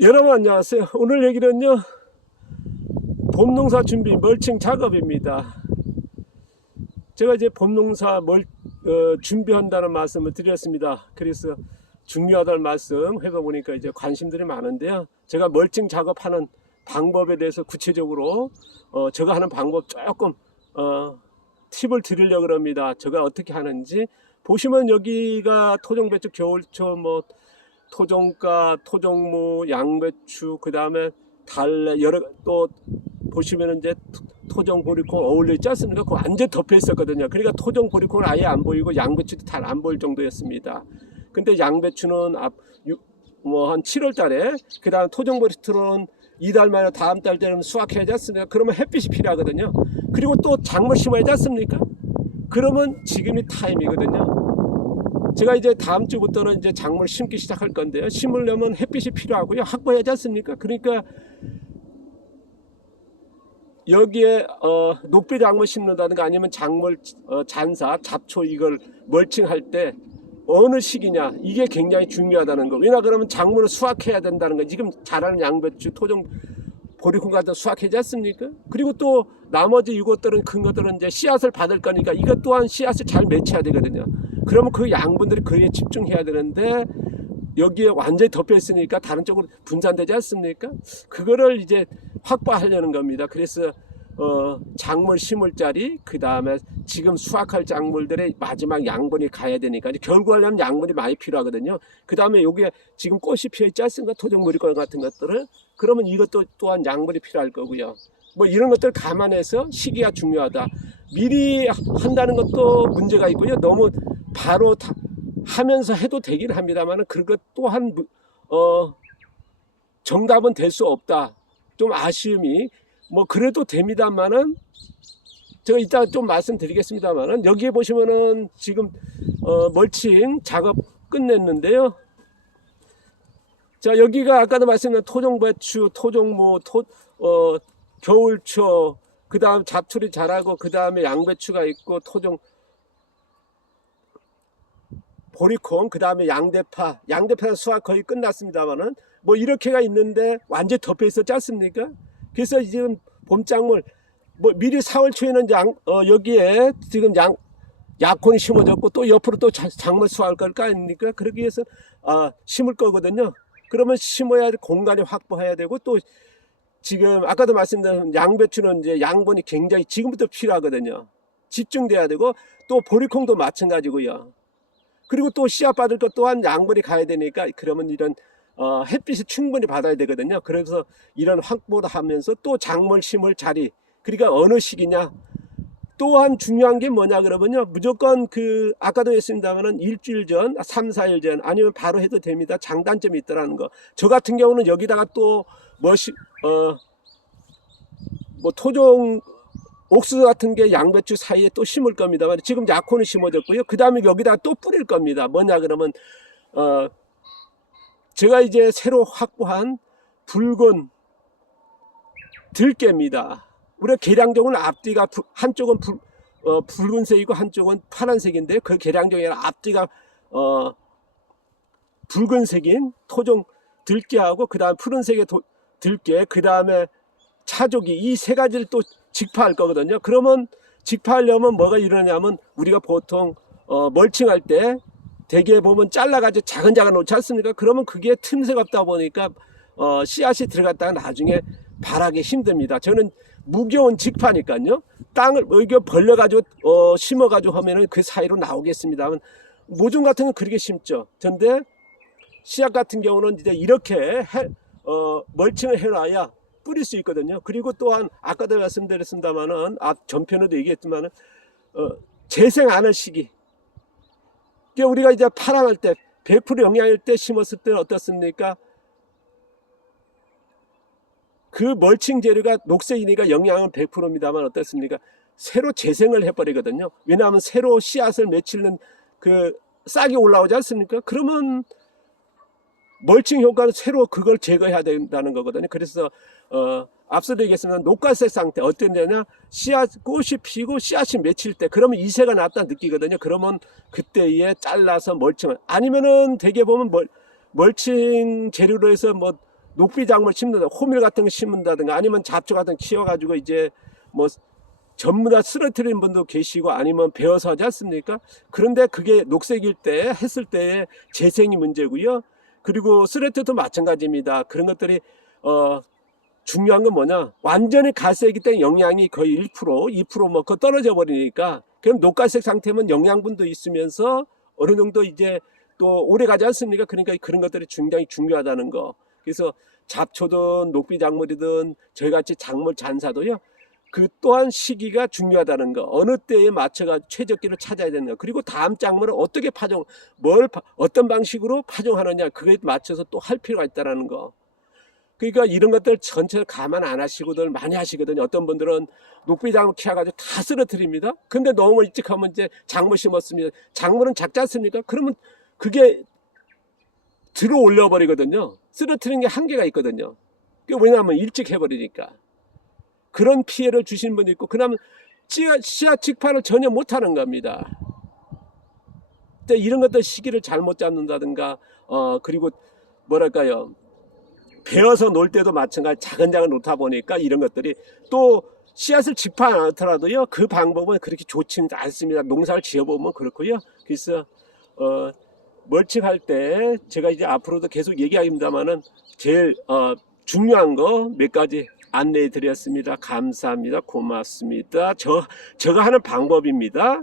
여러분 안녕하세요. 오늘 얘기는요, 봄농사 준비 멀칭 작업입니다. 제가 이제 봄농사 준비한다는 말씀을 드렸습니다. 그래서 중요하다는 말씀 해보니까 이제 관심들이 많은데요. 제가 멀칭 작업하는 방법에 대해서 구체적으로 제가 하는 방법 조금 팁을 드리려고 합니다. 제가 어떻게 하는지 보시면 여기가 토종배추 겨울초 토종가, 토종무, 양배추, 그 다음에 달래, 또 보시면 이제 토종 보리콩 어울려 있지 않습니까? 그거 완전 덮여 있었거든요. 그러니까 토종 보리콩은 아예 안 보이고 양배추도 잘 안 보일 정도였습니다. 근데 양배추는 한 7월 달에, 그 다음 토종 보리콩은 이달 만에 다음 달 되면 수확해야지 않습니까? 그러면 햇빛이 필요하거든요. 그리고 또 작물 심어야지 않습니까? 그러면 지금이 타임이거든요. 제가 이제 다음 주부터는 이제 작물 심기 시작할 건데요. 심으려면 햇빛이 필요하고요. 확보해야지 않습니까? 그러니까 여기에 녹비 작물 심는다든가 아니면 작물 잔사, 잡초 이걸 멀칭할 때 어느 시기냐, 이게 굉장히 중요하다는 거. 왜냐 그러면 작물을 수확해야 된다는 거. 지금 자라는 양배추, 토종 보리콩 같은 수확하지 않습니까? 그리고 또 나머지 이것들은 큰 것들은 이제 씨앗을 받을 거니까 이것 또한 씨앗을 잘 맺혀야 되거든요. 그러면 그 양분들이 거기에 집중해야 되는데 여기에 완전히 덮여 있으니까 다른 쪽으로 분산되지 않습니까? 그거를 이제 확보하려는 겁니다. 그래서 작물 심을 자리, 그 다음에 지금 수확할 작물들의 마지막 양분이 가야 되니까 결구하려면 양분이 많이 필요하거든요. 그 다음에 여기에 지금 꽃이 피어 있지 않습니까? 토종무리꽃 같은 것들을. 그러면 이것도 또한 양분이 필요할 거고요. 뭐 이런 것들 감안해서 시기가 중요하다. 미리 한다는 것도 문제가 있고요. 너무 바로 하면서 해도 되긴 합니다만 그것 또한 정답은 될 수 없다. 좀 아쉬움이 그래도 됩니다만은 제가 이따 좀 말씀드리겠습니다만은 여기에 보시면은 지금 멀칭 작업 끝냈는데요. 자, 여기가 아까도 말씀드린 토종배추, 토종무, 겨울초, 그 다음 잡초리 자라고 그 다음에 양배추가 있고 토종 보리콩, 그 다음에 양대파 수확 거의 끝났습니다만은 이렇게가 있는데 완전히 덮여 있었지 않습니까? 그래서 지금 봄작물 미리 4월 초에는 여기에 지금 약혼이 심어졌고 또 옆으로 또 작물 수확할 거 아닙니까? 그러기 위해서 심을 거거든요. 그러면 심어야 공간이 확보해야 되고 또 지금 아까도 말씀드린 양배추는 이제 양분이 굉장히 지금부터 필요하거든요. 집중돼야 되고 또 보리콩도 마찬가지고요. 그리고 또 씨앗 받을 것 또한 양분이 가야 되니까 그러면 이런 햇빛을 충분히 받아야 되거든요. 그래서 이런 확보를 하면서 또 작물 심을 자리, 그러니까 어느 시기냐. 또한 중요한 게 뭐냐 그러면요, 무조건 아까도 했습니다만은 일주일 전, 3, 4일 전 아니면 바로 해도 됩니다. 장단점이 있더라는 거. 저 같은 경우는 여기다가 또 토종 옥수수 같은 게 양배추 사이에 또 심을 겁니다만 지금 약혼이 심어졌고요. 그 다음에 여기다가 또 뿌릴 겁니다. 뭐냐 그러면 제가 이제 새로 확보한 붉은 들깨입니다. 우리가 계량적으로 앞뒤가 한쪽은 붉은색이고 한쪽은 파란색인데 그 계량적이 아니라 앞뒤가 붉은색인 토종 들깨하고 그 다음 푸른색의 들깨, 그 다음에 차조기, 이 세 가지를 또 직파할 거거든요. 그러면 직파하려면 뭐가 일어나냐면 우리가 보통 멀칭할 때 대개 보면 잘라가지고 작은 놓지 않습니까? 그러면 그게 틈새가 없다 보니까 씨앗이 들어갔다가 나중에 발하기 힘듭니다. 저는 무거운 직파니까요. 땅을 이렇게 벌려가지고 심어가지고 하면은 그 사이로 나오겠습니다만 모종 같은 건 그렇게 심죠. 근데 씨앗 같은 경우는 이제 이렇게 멀칭을 해놔야 뿌릴 수 있거든요. 그리고 또한 아까도 말씀드렸습니다만은 전편에도 얘기했지만은 재생하는 시기. 우리가 이제 파랑할 때 100% 영양일 때 심었을 때는 어떻습니까? 그 멀칭 재료가 녹색이니까 영양은 100%입니다만 어떻습니까? 새로 재생을 해버리거든요. 왜냐하면 새로 씨앗을 맺히는 싹이 올라오지 않습니까? 그러면 멀칭 효과는 새로 그걸 제거해야 된다는 거거든요. 그래서 앞서도 얘기했지만 녹갈색 상태 어떤 데냐, 꽃이 피고 씨앗이 맺힐 때 그러면 이새가 났다 느끼거든요. 그러면 그때에 잘라서 멀칭을, 아니면은 대개 보면 멀칭 재료로 해서 녹비작물 심는다, 호밀 같은 거 심는다든가 아니면 잡초 같은 거 키워가지고 이제 뭐 전부 다 쓰러뜨리는 분도 계시고 아니면 베어서 하지 않습니까? 그런데 그게 녹색일 때 했을 때의 재생이 문제고요. 그리고 쓰레트도 마찬가지입니다. 그런 것들이 중요한 건 뭐냐? 완전히 갈색이기 때문에 영양이 거의 1%, 2% 뭐 떨어져 버리니까 그럼 녹갈색 상태면 영양분도 있으면서 어느 정도 이제 또 오래 가지 않습니까? 그러니까 그런 것들이 굉장히 중요하다는 거. 그래서 잡초든 녹비작물이든 저희같이 작물 잔사도요. 그 또한 시기가 중요하다는 거. 어느 때에 맞춰가 최적기를 찾아야 되는 거. 그리고 다음 작물을 어떻게 어떤 방식으로 파종하느냐. 그거에 맞춰서 또 할 필요가 있다는 거. 그러니까 이런 것들 전체를 감안 안 하시고들 많이 하시거든요. 어떤 분들은 녹비작물 키워가지고 다 쓰러뜨립니다. 근데 너무 일찍 하면 이제 작물 심었습니다. 작물은 작지 않습니까? 그러면 그게 들어 올려 버리거든요. 쓰러뜨리는 게 한계가 있거든요. 왜냐하면 일찍 해버리니까. 그런 피해를 주신 분도 있고, 그러면 씨앗 직파를 전혀 못하는 겁니다. 이런 것들 시기를 잘못 잡는다든가, 그리고 뭐랄까요, 베어서 놀 때도 마찬가지 작은 놓다 보니까 이런 것들이 또 씨앗을 직파 안 하더라도요, 그 방법은 그렇게 좋지는 않습니다. 농사를 지어보면 그렇고요. 그래서 멀칭할 때 제가 이제 앞으로도 계속 얘기하겠습니다만은 제일 중요한 거 몇 가지 안내해 드렸습니다. 감사합니다. 고맙습니다. 제가 하는 방법입니다.